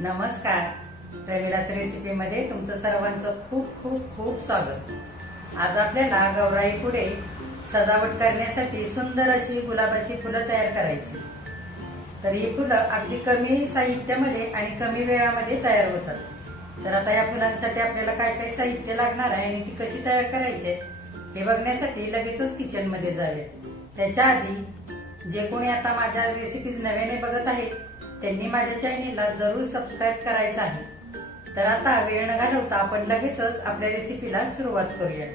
नमस्कार, प्रवीणास रेसिपी मध्ये तुमचं सर्वांचं खूप खूप खूप स्वागत। आज आपल्याला गौराई पुढे सजावट करण्यासाठी सुंदर अशी गुलाबाची फुलं तयार करायची। तर ही फुलं अगदी कमी साहित्यामध्ये आणि कमी वेळामध्ये तयार होतात। तर आता या फुलांसाठी आपल्याला काय काय साहित्य लागणार आहे आणि ती कशी तयार करायची हे बघण्यासाठी लगेचच किचन मध्ये जाऊया। त्याच्या आधी जे कोणी आता माझ्या रेसिपीज नव्याने बघत आहेत त्यांनी माझ्या चॅनेलला जरूर सबस्क्राइब करायचं आहे। तर आता वेळ न घालवता आपण लगेचच आपल्या रेसिपीला सुरुवात करूया।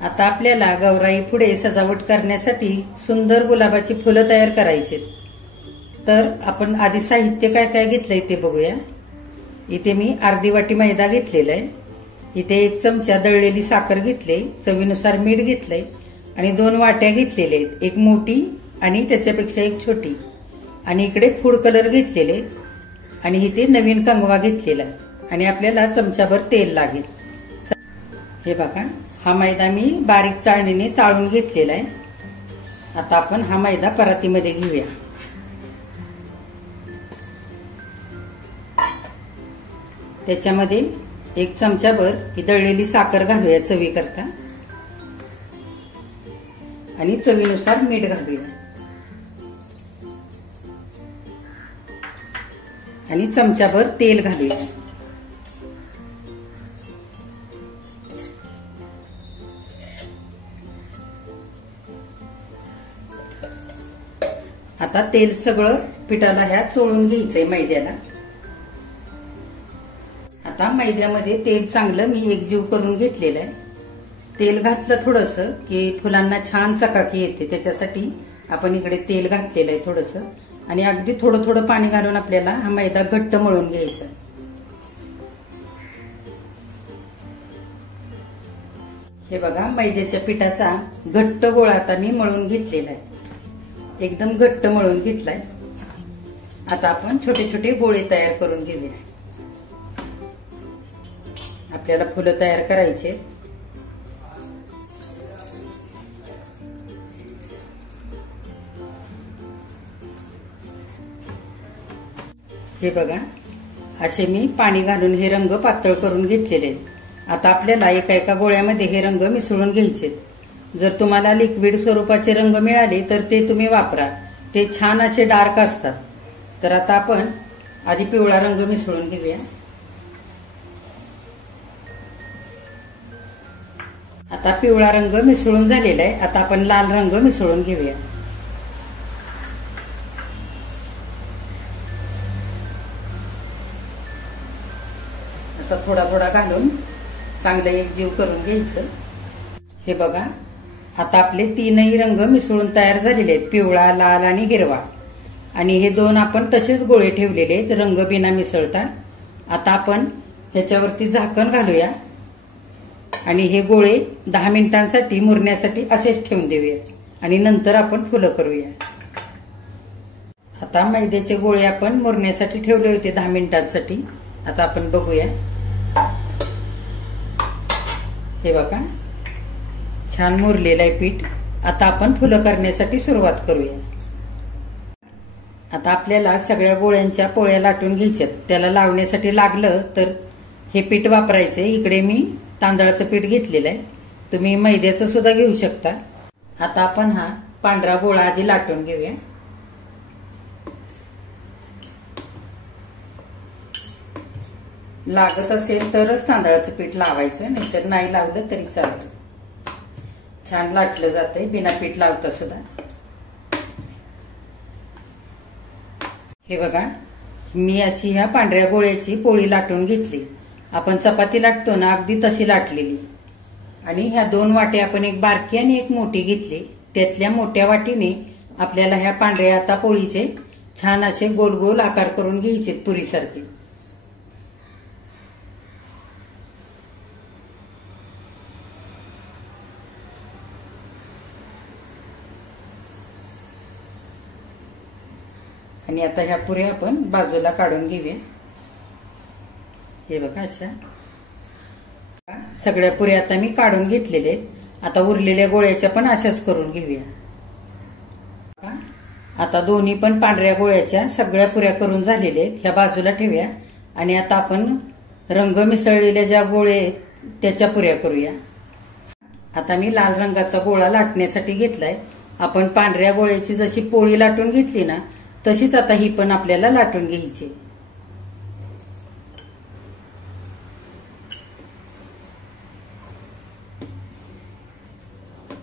आता आपल्याला गौराई पुढे सजावट करण्यासाठी सुंदर गुलाबाची फुलं तयार करायची। तर आपण आधी साहित्य काय काय घेतलंय ते बघूया। इथे मी अर्धी वाटी मैदा घेतलेला आहे, इथे 1 चमचा दळलेली साखर घेतली, चवीनुसार मीठ घेतलंय आणि 2 वाट्या घेतलेल्या आहेत, एक मोठी आणि त्याच्यापेक्षा एक छोटी, आणि इकडे फूड कलर घेतलेले आणि इथे नवीन कंगवा घेतलेला आणि आपल्याला चमचाभर तेल लागेल। हे बघा, हा मैदा मी बारीक चाळणीने चाळून घेतलेला आहे। आता आपण हा मैदा परातीमध्ये घेऊया। त्याच्यामध्ये 1 चमचाभर ही दळलेली साखर घालूया चवीकरता आणि चवीनुसार मीठ घालूया आणि चमचाभर तेल घालूया। आता तेल सगळं पिठाला ह्या चोळून घ्यायचंय मैद्याला। आता मैद्यामध्ये तेल चांगलं मी एकजीव करून घेतलेलं आहे। तेल घातलं थोडंसं की फुलांना छान चकाकी येते, त्याच्यासाठी आपण इकडे तेल घातलेलं आहे थोडंसं, आणि अगदी थोडं थोडं पाणी घालून आपल्याला हा मैदा घट्ट मळून घ्यायचा। हे बघा, मैद्याच्या पिठाचा घट्ट गोळा आता मी मळून घेतलेला आहे, एकदम घट्ट मळून घेतलाय। आता आपण छोटे छोटे गोळे तयार करून घेऊया। आपल्याला फुलं तयार करायचे। हे बघा, असे मी पाणी घालून हे रंग पातळ करून घेतलेले। आता आपल्याला एका एका गोळ्यामध्ये हे रंग मिसळून घ्यायचे। जर तुम्हाला लिक्विड स्वरूपाचे रंग मिळाले तर ते तुम्ही वापरा, ते छान असे डार्क असतात। तर आता आपण आधी पिवळा रंग मिसळून घेऊया। आता पिवळा रंग मिसळून झालेला आहे, आता आपण लाल रंग मिसळून घेऊया। असा थोडा थोडा घालून चांगलं एकजीव करून घ्यायचं। हे बघा, आता आपले 3ही रंग मिसळून तयार झालेले आहेत, पिवळा, लाल आणि हिरवा, आणि हे 2 आपण तसेच गोळे ठेवलेले आहेत रंग बिना मिसळता। आता आपण ह्याच्यावरती झाकण घालूया आणि हे गोळे 10 मिनिटांसाठी मुरण्यासाठी असेच ठेवून देऊया आणि नंतर आपण फुलं करूया। आता मैद्याचे गोळे आपण मुरण्यासाठी ठेवले होते 10 मिनिटांसाठी, आता आपण बघूया। हे बघा, छान मुरलेलं आहे पीठ। आता आपण फुलं करण्यासाठी सुरुवात करूया। आता आपल्याला सगळ्या गोळ्यांच्या पोळ्या लाटून घ्यायच्यात। त्याला लावण्यासाठी लागलं तर हे पीठ वापरायचे। इकडे मी तांदळाचं पीठ घेतलेलं आहे, तुम्ही मैद्याचं सुद्धा घेऊ शकता। आता आपण हा पांढरा गोळा आधी लाटून घेऊया। लागत असेल तरच तांदळाचं पीठ लावायचं, नाहीतर नाही लावलं तरी चालतं। छान लाटलं जातंय बिना पीठ लावता सुद्धा। हे बघा, मी अशी ह्या पांढऱ्या गोळ्याची पोळी लाटून घेतली। आपण चपाती लाटतो ना, अगदी तशी लाटलेली। आणि ह्या 2 वाट्या आपण एक बारकी आणि एक मोठी घेतली, त्यातल्या मोठ्या वाटीने आपल्याला ह्या पांढऱ्या आता पोळीचे छान असे गोल गोल आकार करून घ्यायचे पुरीसारखे। आणि आता ह्या पुऱ्या आपण बाजूला काढून घेऊया। हे बघा, अशा सगळ्या पुऱ्या आता मी काढून घेतलेले आहेत। आता उरलेल्या गोळ्याच्या पण अशाच करून घेऊया। आता दोन्ही पण पांढऱ्या गोळ्याच्या सगळ्या पुऱ्या करून झालेल्या आहेत, ह्या बाजूला ठेवूया। आणि आता आपण रंग मिसळलेल्या ज्या गोळे आहेत त्याच्या पुऱ्या करूया। आता मी लाल रंगाचा गोळा लाटण्यासाठी घेतलाय। आपण पांढऱ्या गोळ्याची जशी पोळी लाटून घेतली ना, तशीच आता ही पण आपल्याला लाटून घ्यायची।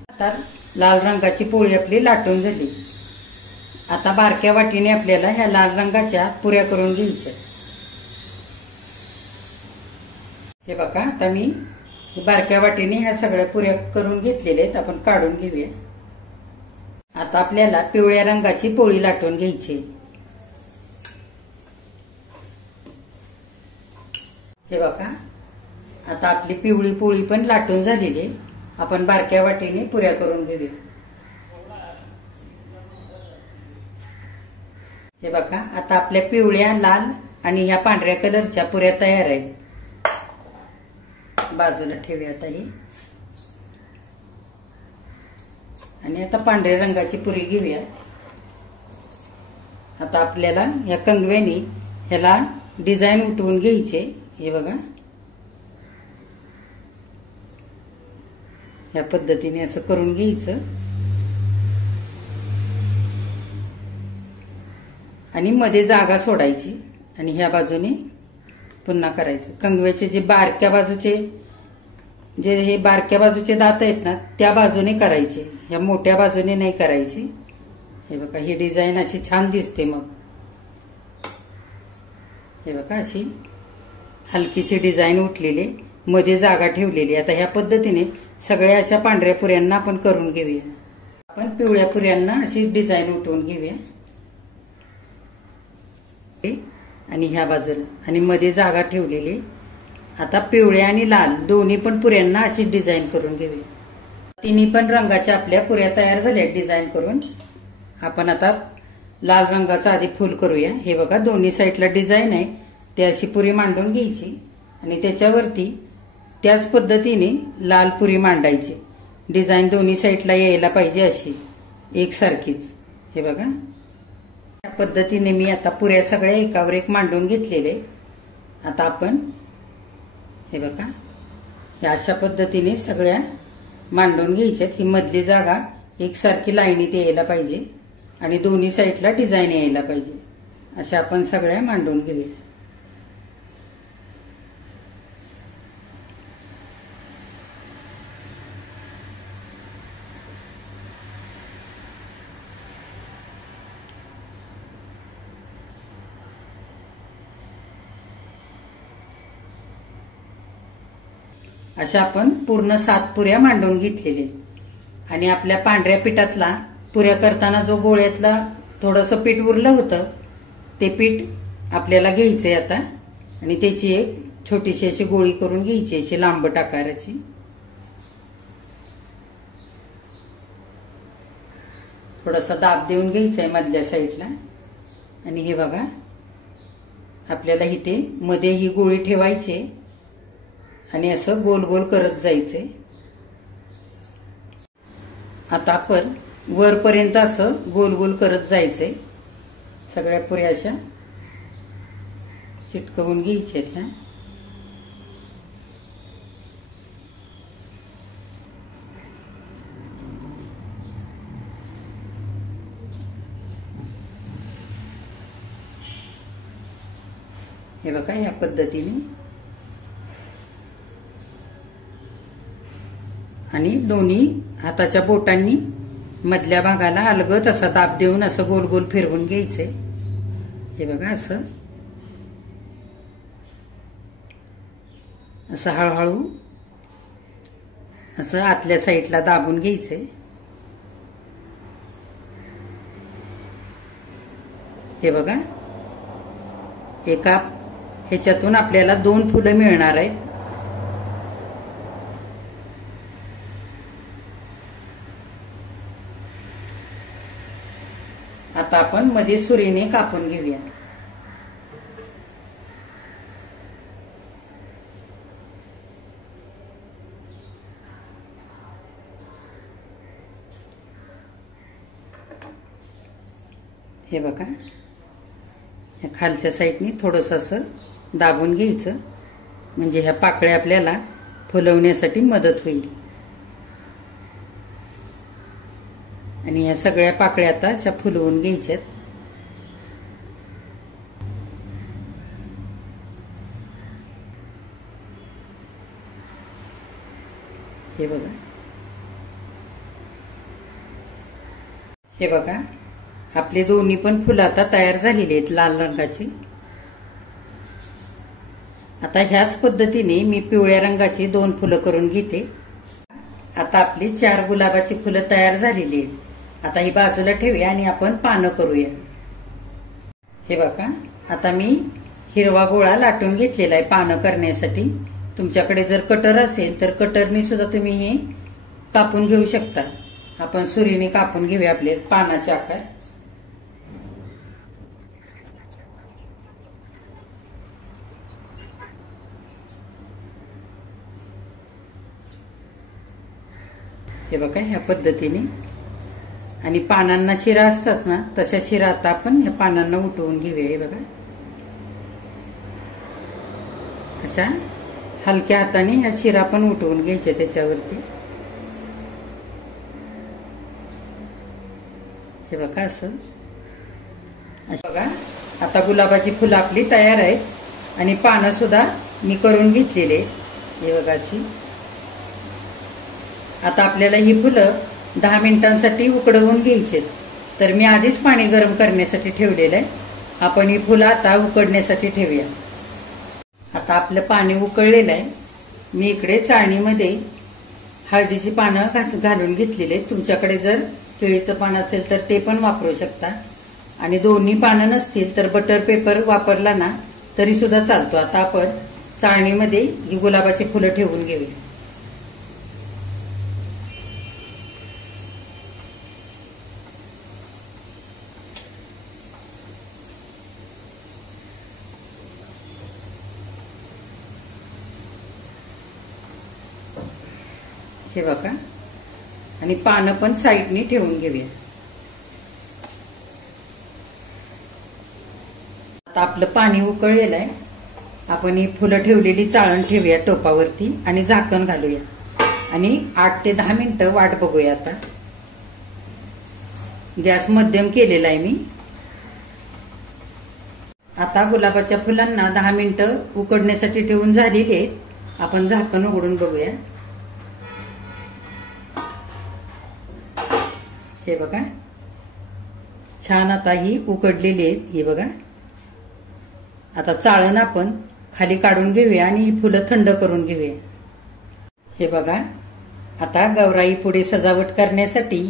आता लाल रंगाची पोळी आपली लाटून झाली। आता बारक्या वाटीने आपल्याला ह्या लाल रंगाच्या पुऱ्या करून घ्यायच्या। हे बघा, आता मी बारक्या वाटीने ह्या सगळ्या पुऱ्या करून घेतलेल्या आहेत, आपण काढून घेऊया। आता आपल्याला पिवळ्या रंगाची पोळी लाटून घ्यायची। हे बघा, आता आपली पिवळी पोळी पण लाटून झालेली आहे, आपण बारक्या वाटीने पुऱ्या करून घेऊया। हे बघा, आता आपल्या पिवळ्या, लाल आणि ह्या पांढऱ्या कलरच्या पुऱ्या तयार आहेत। बाजूला ठेवूया आता ही। आणि आता पांढऱ्या रंगाची पुरी घेऊया। आता आपल्याला ह्या कंगव्याने ह्याला डिझाईन उठवून घ्यायचे। हे बघा, ह्या पद्धतीने असं करून घ्यायचं आणि मध्ये जागा सोडायची आणि ह्या बाजूने पुन्हा करायचं। कंगव्याचे जे बारक्या बाजूचे दात आहेत ना, त्या बाजूने करायचे, ह्या मोठ्या बाजूने नाही करायची। हे बघा, ही डिझाईन अशी छान दिसते। मग हे बघा, अशी हलकीशी डिझाईन उठलेली, मध्ये जागा ठेवलेली। आता ह्या पद्धतीने सगळ्या अशा पांढऱ्या पुऱ्यांना आपण करून घेऊया। आपण पिवळ्या पुऱ्यांना अशी डिझाईन उठवून घेऊया आणि ह्या बाजूला, आणि मध्ये जागा ठेवलेली। आता पिवळ्या आणि लाल दोन्ही पण पुऱ्यांना अशी डिझाईन करून घेऊया। तिन्ही पण रंगाच्या आपल्या पुऱ्या तयार झाल्या डिझाईन करून। आपण आता लाल रंगाचा आधी फुल करूया। हे बघा, दोन्ही साईडला डिझाईन आहे, ते अशी पुरी मांडून घ्यायची आणि त्याच्यावरती त्याच पद्धतीने लाल पुरी मांडायची। डिझाईन दोन्ही साईडला यायला पाहिजे अशी एकसारखीच। हे बघा, या पद्धतीने मी आता पुऱ्या सगळ्या एकावर एक मांडून घेतलेले। आता आपण हे बघा, ह्या अशा पद्धतीने सगळ्या मांडून घ्यायच्यात। ही मधली जागा एकसारखी लाईनीत यायला पाहिजे आणि दोन्ही साईडला डिझाईन यायला पाहिजे, अशा आपण सगळ्या मांडून घेऊया। अशा आपण पूर्ण 7 पुऱ्या मांडून घेतलेल्या। आणि आपल्या पांढऱ्या पिठातला पुऱ्या करताना जो गोळ्यातला थोडंसं पीठ उरलं होतं, ते पीठ आपल्याला घ्यायचंय आता आणि त्याची एक छोटीशी अशी गोळी करून घ्यायची, अशी लांबट आकाराची। थोडासा दाब देऊन घ्यायचा आहे मधल्या साईडला। आणि हे बघा, आपल्याला इथे मध्ये ही गोळी ठेवायची आणि असं गोल गोल करत जायचे। आता आपण वरपर्यंत असं गोल गोल करत जायचंय। सगळ्या पुऱ्या अशा चिटकवून घ्यायच्या ह्या। हे बघा, या पद्धतीने। आणि दोन्ही हाताच्या बोटांनी मधल्या भागाला अलगद असा दाब देऊन असं गोल गोल फिरवून घ्यायचंय। हे बघा, असं हळूहळू असं आतल्या साईडला दाबून घ्यायचंय। हे बघा, एका ह्याच्यातून आपल्याला 2 फुलं मिळणार आहेत। आता आपण मध्ये सुरीने कापून घेऊया। हे बघा, ह्या खालच्या साईडनी थोडंसं असं दाबून घ्यायचं, म्हणजे ह्या पाकळ्या आपल्याला फुलवण्यासाठी मदत होईल. आणि ह्या सगळ्या पाकळ्या आता अशा फुलवून घ्यायच्यात. हे बघा, हे बघा, आपले दोन्ही पण फुलं आता तयार झालेली आहेत लाल रंगाची. आता ह्याच पद्धतीने मी पिवळ्या रंगाची 2 फुलं करून घेते. आता आपली 4 गुलाबाची फुलं तयार झालेली आहेत. आता ही बाजूला ठेवूया आणि आपण पानं करूया. हे बघा, आता मी हिरवा गोळा लाटून घेतलेला आहे पानं करण्यासाठी. तुमच्याकडे जर कटर असेल तर कटरने सुद्धा तुम्ही हे कापून घेऊ शकता. आपण सुरीने कापून घेऊया आपले पानाचे आकार. हे बघा, ह्या पद्धतीने. आणि पानांना शिरा असतात ना, तशा शिरा आता आपण ह्या पानांना उठवून घेऊया. हे बघा, अशा हलक्या हाताने ह्या शिरा पण उठवून घ्यायच्या त्याच्यावरती. हे बघा, असं बघा. आता गुलाबाची फुलं आपली तयार आहेत आणि पानं सुद्धा मी करून घेतलेले आहेत. हे बघा अशी. आता आपल्याला ही फुलं 10 मिनिटांसाठी उकडवून घ्यायची. तर मी आधीच पाणी गरम करण्यासाठी ठेवलेलं आहे. आपण ही फुलं आता उकडण्यासाठी ठेवूया. आता आपलं पाणी उकळलेलं आहे. मी इकडे चाळणीमध्ये हळदीची पानं घालून घेतलेली आहेत. तुमच्याकडे जर केळीचं पान असेल तर ते पण वापरू शकता. आणि दोन्ही पानं नसतील तर बटर पेपर वापरला ना तरी सुद्धा चालतो. आता आपण चाळणीमध्ये ही गुलाबाची फुलं ठेवून घेऊया. हे बघा, आणि पानं पण साईडनी ठेवून घेऊया. आता आपलं पाणी उकळलेलं आहे. आपण ही फुलं ठेवलेली चाळण ठेवूया टोपावरती आणि झाकण घालूया आणि 8 ते 10 मिनिटं वाट बघूया. आता गॅस मध्यम केलेला आहे मी. आता गुलाबाच्या फुलांना 10 मिनिटं उकडण्यासाठी ठेवून झालेली आहेत. आपण झाकण उघडून बघूया. हे बघा, छान आता ही उकडलेली आहेत. हे बघा, आता चाळण आपण खाली काढून घेऊया आणि ही फुलं थंड करून घेऊया. हे बघा, आता गौराई पुढे सजावट करण्यासाठी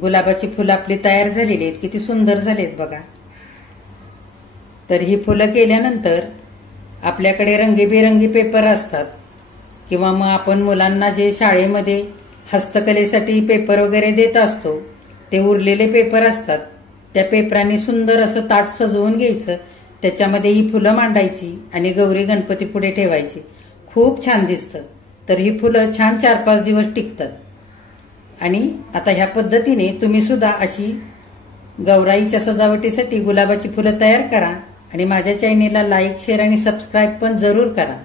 गुलाबाची फुलं आपली तयार झालेली आहेत. किती सुंदर झालेत बघा. तर ही फुलं केल्यानंतर आपल्याकडे रंगीबेरंगी पेपर असतात किंवा मग आपण मुलांना जे शाळेमध्ये हस्तकलेसाठी पेपर वगैरे देत असतो ते उरलेले पेपर असतात. त्या पेपरांनी सुंदर असं ताट सजवून घ्यायचं, त्याच्यामध्ये ही फुलं मांडायची आणि गौरी गणपती पुढे ठेवायची. खूप छान दिसतं. तर ही फुलं छान 4-5 दिवस टिकतात. आणि आता ह्या पद्धतीने तुम्ही सुद्धा अशी गौराईच्या सजावटीसाठी गुलाबाची फुलं तयार करा आणि माझ्या चॅनेलला लाईक, शेअर आणि सबस्क्राईब पण जरूर करा.